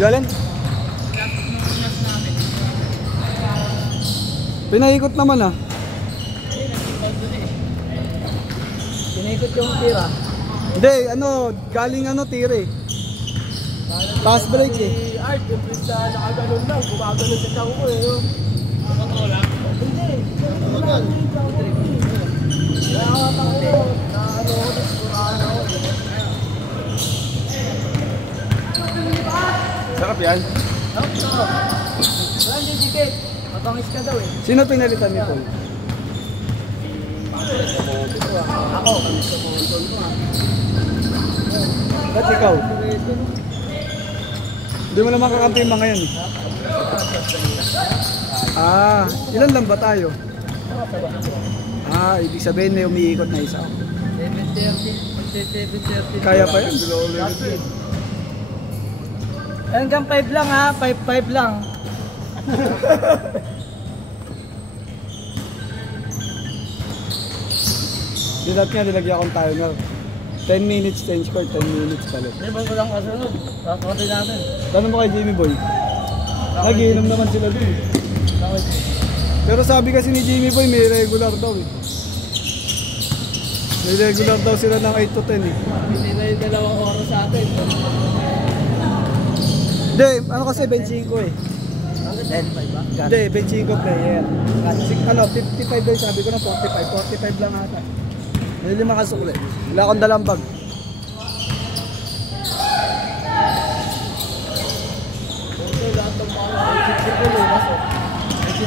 Galing? Pinaikot naman ah. Pinaikot yung tira. Hindi, ano, galing ano, tire. Fast break eh. Art, yung pista nakaganon lang, gumaganon sa tao ko eh. Totoo lang? Hindi. Tumagal. Kaya ako ako na ano ko, nasuraan ako. Sarap yan. Wala hindi dikit. Matangis ka daw eh. Sino pinalitan ni Paul? Ako, kami sa mountain mo ah. Ba't ikaw? Hindi mo naman kakampi yung mga yan. Ah, ilan lang ba tayo? Ah, ibig sabihin may umiikot na isa. 7:30. Kaya pa yan? Hanggang 5 lang ha, 5 lang. Dilat nga, dilagyan akong timer. 10 minutes change court, 10 minutes palit. Hindi ba ko lang kasunod? Kasunod natin. Tanong mo kay Jimmy Boy. Nagiinom naman sila dun. Pero sabi kasi ni Jimmy Boy, may regular daw eh. May regular daw sila ng 8 to 10 eh. Hindi na yung 2 oras sa atin. Hindi, ano kasi benching ko eh. 10, 5 ba? Hindi, benching ko player. Kasi ano, 55 daw sabi ko na 45. 45 lang ata. May 5 kasukli. Wala akong dalang bag.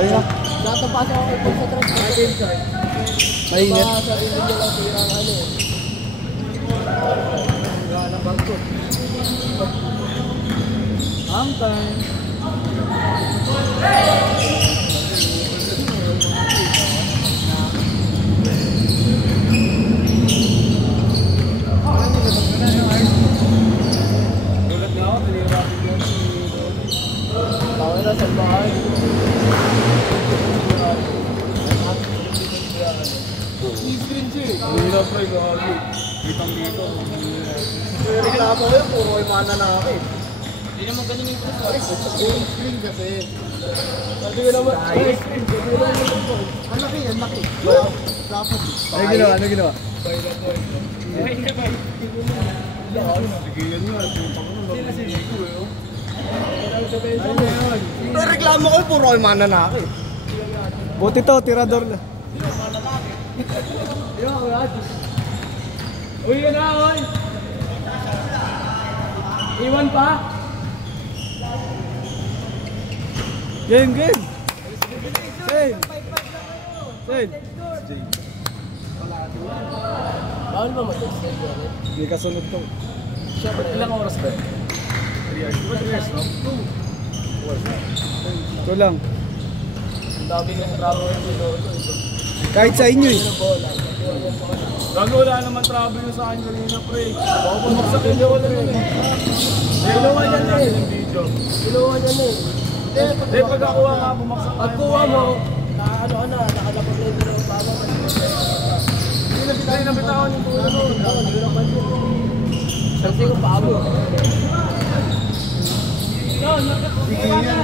Ayun na. Lahat ng pasok ako ito sa transport. Mainit. Sa rin nyo lang tirang ano. Wala ng bangko. Antay. Ulat nga ako, piniratin ko si Tawag na sa bahay. screen siya eh. Hirap rin, gagi. Kitang dito. Pero reklamo ko yun, puro yung mga nanaki. Hindi naman ganun yung Screen kasi. Sabi ko naman, screen. Ang laki, ang laki. Dapat. Ano ginawa? Ano ginawa? Pero reklamo ko yun, puro yung mga nanaki. Buti to, tirador na. Uy, yun na, oy! Iwan pa? Game, game! Same! Same! Bawal ba mag-extend yun? Hindi kasunod to. Ilang oras ba? 3 hours, no? 2. Ito lang. Ang dami ng travel dito. Kahit sa inyo eh. Gago, wala naman travel yun sa akin kanina, pre. Baka pumaksak yun wala nun eh. Kinuha yan eh. Yung video. Kinuha yan eh. Hindi, pagkakuha nga, pumaksak na. Pagkuha mo, ano ka na, nakalapag na yung ng tama. Hindi nabitawan yung tulo nun. Kasi kung paabo. Sige yan.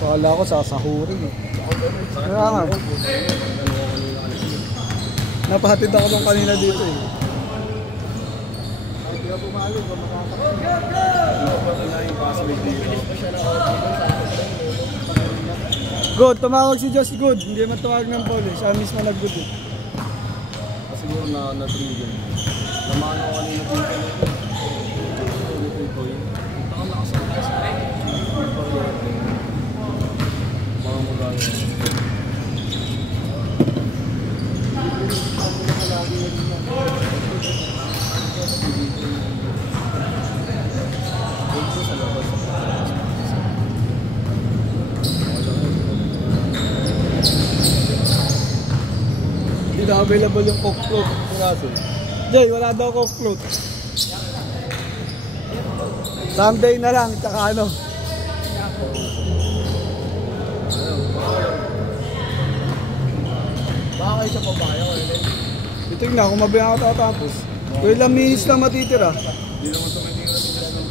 Kala ko sasahurin eh. Kaya nga. Napahatid ako nung kanina dito eh. Good, tumawag si Just Good. Hindi man tumawag ng pole. Siya mismo nag-good eh. Siguro na-trigger. Lamaan ko kanina dito. Baka nakasama sa akin. Baka magagawa. Hindi na available yung coke float. Jay, wala daw coke float. Someday na lang, tsaka ano. Baka kayo sa pabaya ko yun. Ito na, kung mabaya ako tatapos. Kung ilang minutes lang matitira. Hindi naman tumitira sila ng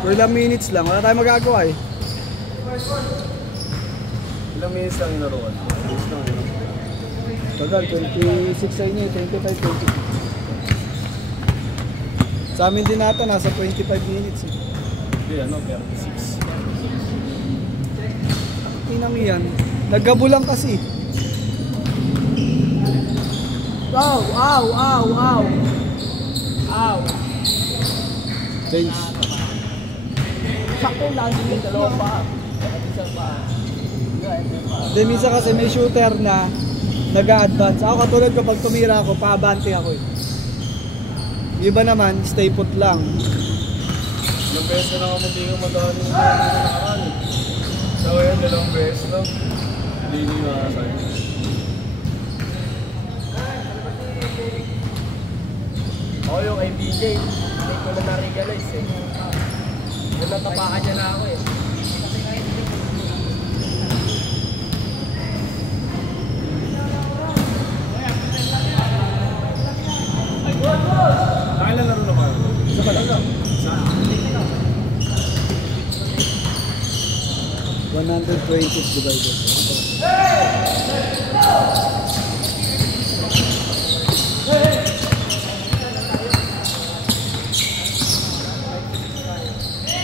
Kung ilang minutes lang, wala tayong magagawa eh. ilang minutes lang yung naroon. Minutes lang yun. Tagal, 26 sa inyo, 25, 26. Sa amin din nata, nasa 25 minutes eh. Hindi, ano, 36. Tinang yan. Naggabo lang kasi. Ow! Ow! Ow! Ow! Ow! Change. Sakto yung lagi yung dalawang paa. At isang paa. Then minsan kasi may shooter na nag-a-advance. Ako katulad ko, pag tumira ako, pa-abante ako eh. Iba naman, stay put lang. Ilang beses na naman hindi ka madali na nakaraan eh. So yan, dalawang beses lang. Hindi nakasaya. Ako yung kay BJ, hindi ko na na-realize eh. Yung natapakan niya na ako eh. Nakailan laro na kayo? Isa pa lang. Isa? 120 divided.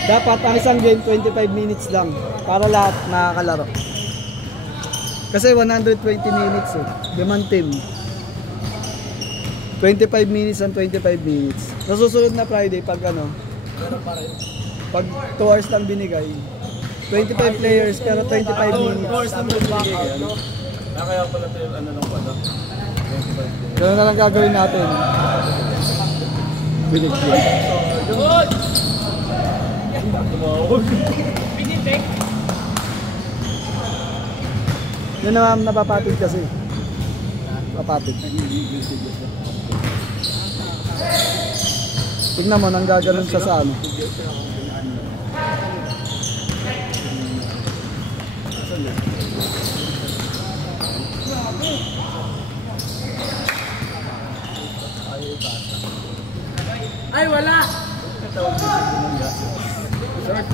Dapat ang isang game 25 minutes lang para lahat nakakalaro. Kasi 120 minutes eh. Limang team. 25 minutes and 25 minutes. Nasusunod na Friday pag ano, pag 2 hours lang binigay. 25 players pero 25 minutes. Course naman binigay ano? Kaya pala ito yung ano lang pala. 25. Gano'n na lang gagawin natin. Binigay. Good! Tumawag. Pinitik! Yun naman napapatid kasi. Papatid. Tignan mo, nang gaganon siya sa ano. Ay, wala!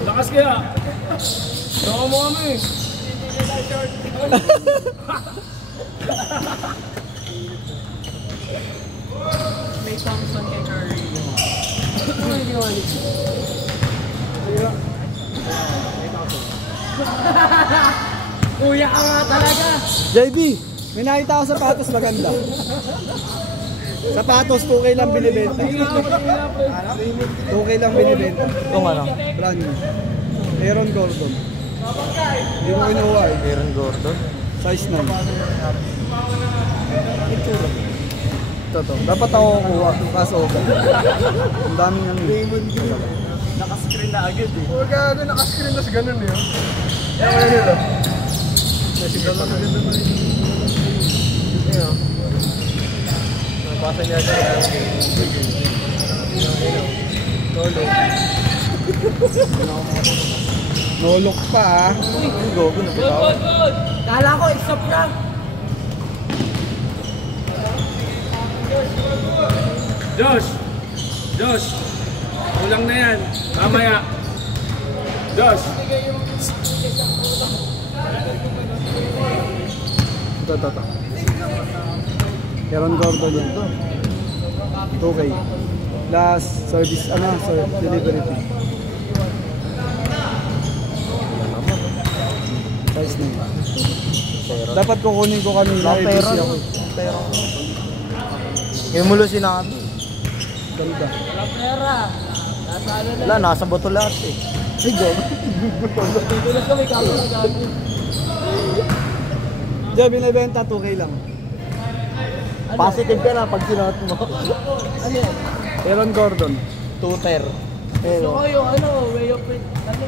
Lakas kaya! Saka mo kami! May Thompson kay Curry. Ano yung ginawa niyo? Kuya ka nga talaga! JB, may nakita ako sapatos maganda. Sapatos, 2K lang binibenta. 2K lang binibenta. Itong ano? Brand new. Aaron Gordon. Hindi mo kinuha eh. Aaron Gordon? Size 9. Ito to. Dapat ako kukuha. Kaso, ang daming ano. Nakascreen na agad eh. Huwag ka nakascreen na sa ganun eh. Kaya kaya nila. Nabasa niya dyan. Nolok pa ah. Gogo na bitaw. Kala ko, it's a prank! Josh! Josh! Kulang na yan. Mamaya. Josh! Ito. Aaron Gordon yan to. 2K. Last service, delivery fee. Size 9. Dapat kukunin ko kanina. Pero, busy ako. pero. Yung mulo sinabi. Ganda. Wala pera! Nasa ano na? Wala, nasa boto lahat eh. Ay, God. Tutulas kami kamo na gagi. Diyan, binibenta 2K lang. Positive ka na pag sinuot mo. Ano yan? Aaron Gordon. Tutor. So Pero, kayo, ano, way of it, ano,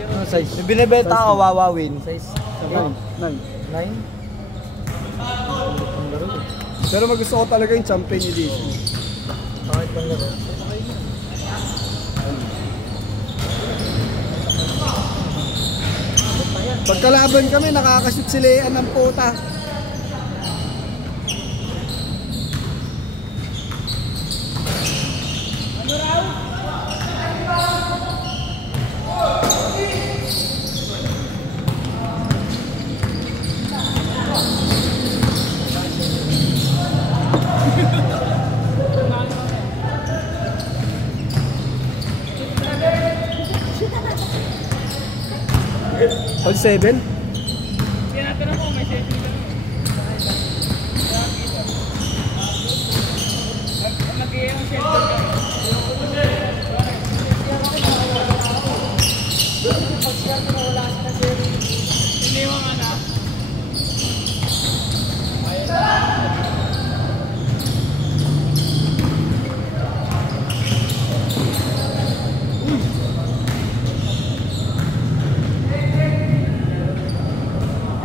Ano size? yung binibenta ko, wawawin. Size 9. 9? Pero magusto ko talaga yung champion edition. Bakit bang gano'n? Pagkalaban kami, nakakashoot si Lean ng puta. All 7? Tinatanong mo, may safety lang. Mag-iayang shelter ka. Iniwang anak.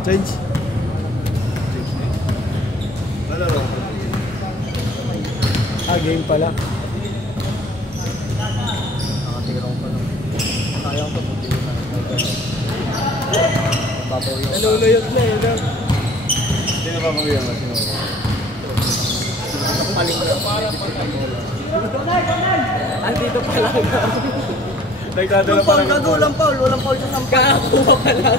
Change. Game pala. Nakatirong pa lang. Sayang pa, buti na. Naluluyot na yun. Hindi na papawiyan na sino. Andito pa lang. Nagdadala pa lang. Walang Paul sa sampa. Kakakuha pa lang.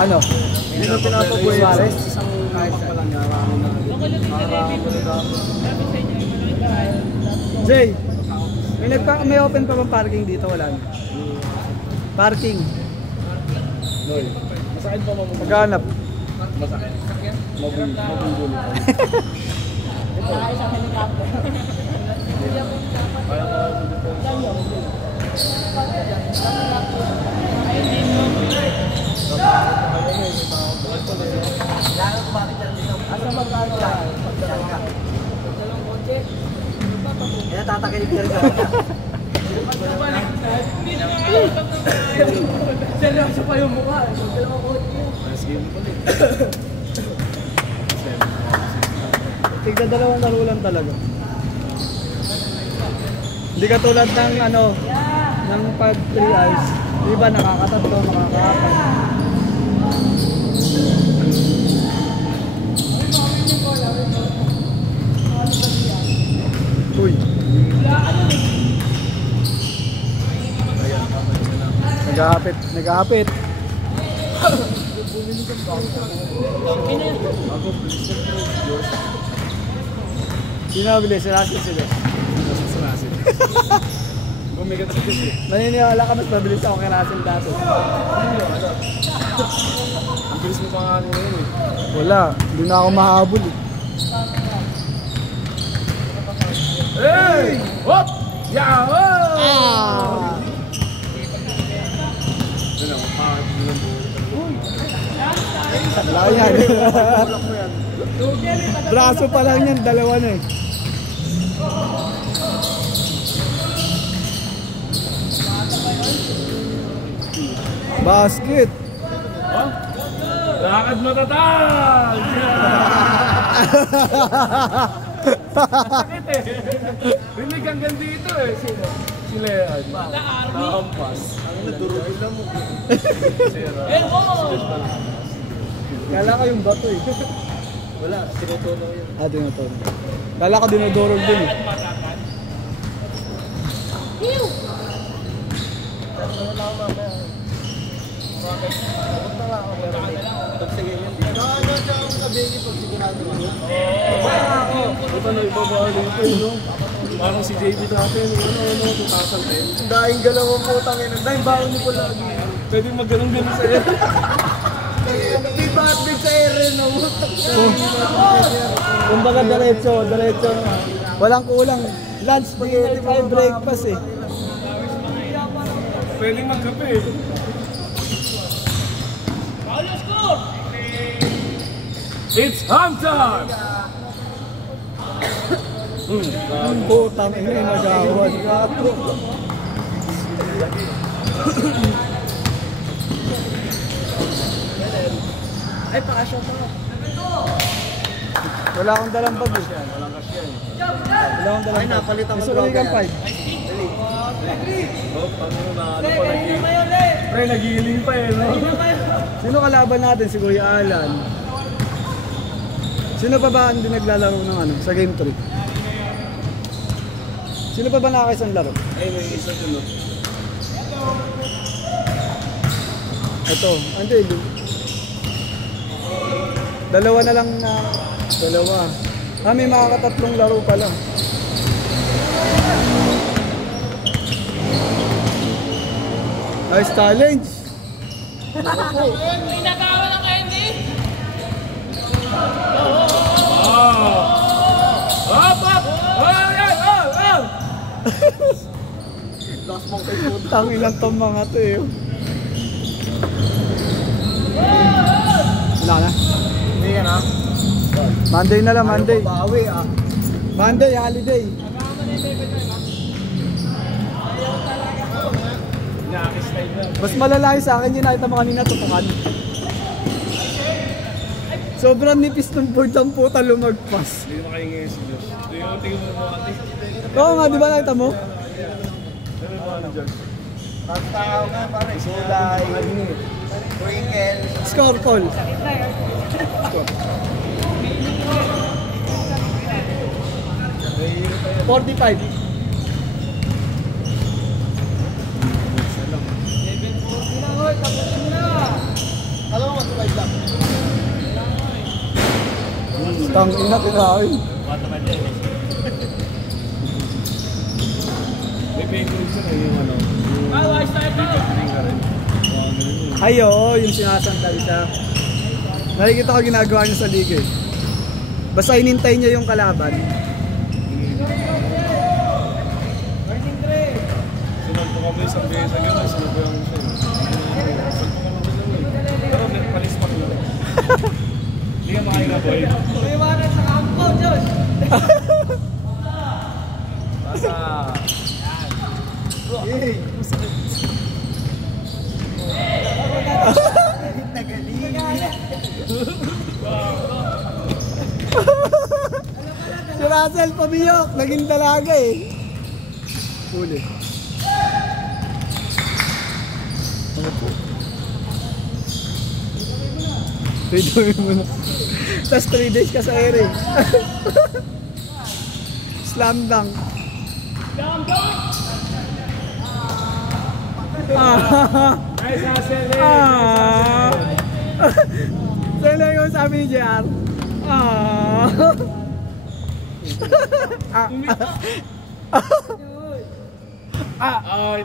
Ano? Hindi na pinapabuhay. Suarez? Kahit pa lang niya. Jay, may open pa bang parking dito? Wala na. Parking. Noy. Masakit pa mamuha. Maghanap. Masakit. Mabubulo. Kaya tatakilip ka rin ka. Seryoso pa yung mukha. Last game pa din. Tigda dalawang laro lang talaga. Hindi ka tulad ng ano, ng pag 3 hours. Di ba nakakatatlo, nakakaapat. Uy. Nag-aapit. Sinabili, si Russell sila. Sinasin. Bumigat sa kasi. Naniniwala ka mas mabilis ako kay Russell dati. Ang bilis mo pa nga ngayon eh. Wala, hindi na ako mahabol eh. Hey! Hop! Yeah! Ah! Ano, makakabili ng buhay. Wala yan. Braso pa lang yan, dalawa na eh. Basket! Oh? Lakad matatag! Sakit eh. Rinig hanggang dito eh. Sino? Si Leon. Nakampas. Ang nadurugin lang mo. Kala ko yung bato eh. Wala, tinutunaw yun. Tinutunog. Kala ko dinudurog din eh. Ito na ibabali ito no? Parang si JB natin, 2010. Daing galaw ang putang ina. Daing baon niyo po lagi. Pwede magganong-ganon sa'yo. Di ba update sa ere no? Kumbaga diretso. Walang kulang. Lunch, spaghetti, breakfast eh. Pwede magkape eh. It's ham time! Ang putang ina, nagawan. Ay, pakasyon mo. Wala akong dalang bag eh. Walang cash yan. Wala akong dalang Ay, bag. napalitan ko Gusto ko ligang 5. Oh, ano na, ano pa Pre, nagiling pa eh, no? Sino kalaban natin? Si Kuya Alan. Sino pa ba hindi naglalaro ng ano, sa game 3? Sino pa ba nakakaisang laro? Ay, may isa dun, no? Ito, hindi. Dalawa na lang na. Dalawa. May makakatatlong laro pala. Nice challenge! Pinagawa ng candy. Lost mong kay food. Tangilan tong mga to eh. Wala na. Hindi yan ha. Monday na lang, Monday. Bawi ah. Monday, holiday. Mas malalayo sa akin yun, nakita mo kanina, tutukan. Sobrang nipis ng board ang puta lumagpas. Hindi ko makahingi si Josh. Tingin mo mo ate. Oo nga, di ba nakita mo? Ano ba ano dyan? Pagtao nga pare. Sulay. Twinkle. Score, Paul. Score. 45. Alam mo, matulay lang. Tang ina, kinain. May paintings na yung ano. Ay, oo, yung sinasangkal siya. Nakikita ko ginagawa niya sa liga eh. Basta inintay niya yung kalaban. Sunod ko kami isang beses agad. Sunod ko yung siya. Pero palis pa ko. Hindi ka makahinga, boy. Iwanan sa kampo, Josh. Basta. Si Russell pabiyok, naging dalaga eh. Huli. Ano po? Pwede mo na. Tapos 3 days ka sa ere. Slam dunk. Nice hustle eh. Sino yung sabi ni JR?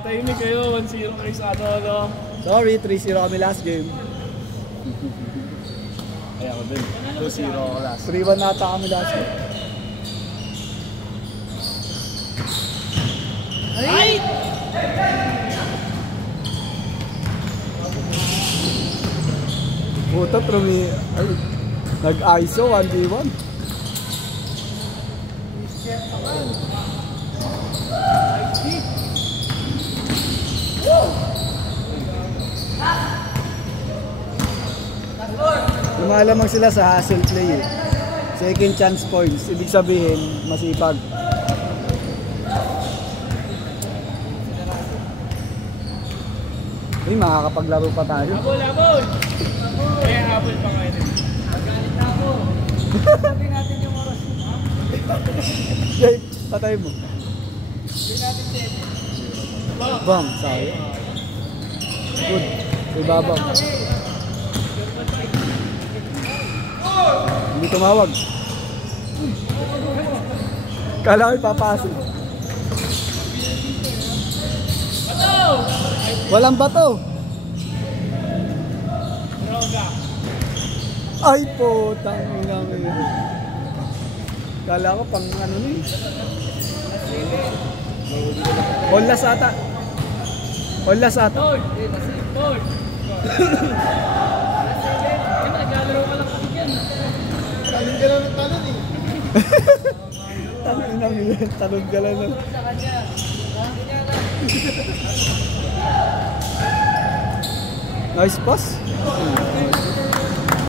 Tahimik kayo. 1-0 kayo sa ano. Sorry, 3-0 kami last game. Ay, ako din. 2-0 ako last. 3-1 nata kami last game. Ay! Puta, nag-ISO 1v1. Lumalamang sila sa hustle play eh. Second chance points, ibig sabihin masipag. Makakapaglaro pa tayo. Habol! Kaya habol pa kayo. Magalit na ako. Sabi natin yung oras. Jay, patay mo. Sabi natin 7. Bam, sayang. Good. Ibabang. Hindi tumawag. Kala ko ipapasok. Walang bato. Ay po, tangina mo yun. Kala ko pang ano ni. Olas ata. Olas ata. Naglalaro ka lang kasi dyan. Talon ka lang ng talon eh. Tangina mo yun. Talon ka lang. Sa kanya. Nice pass.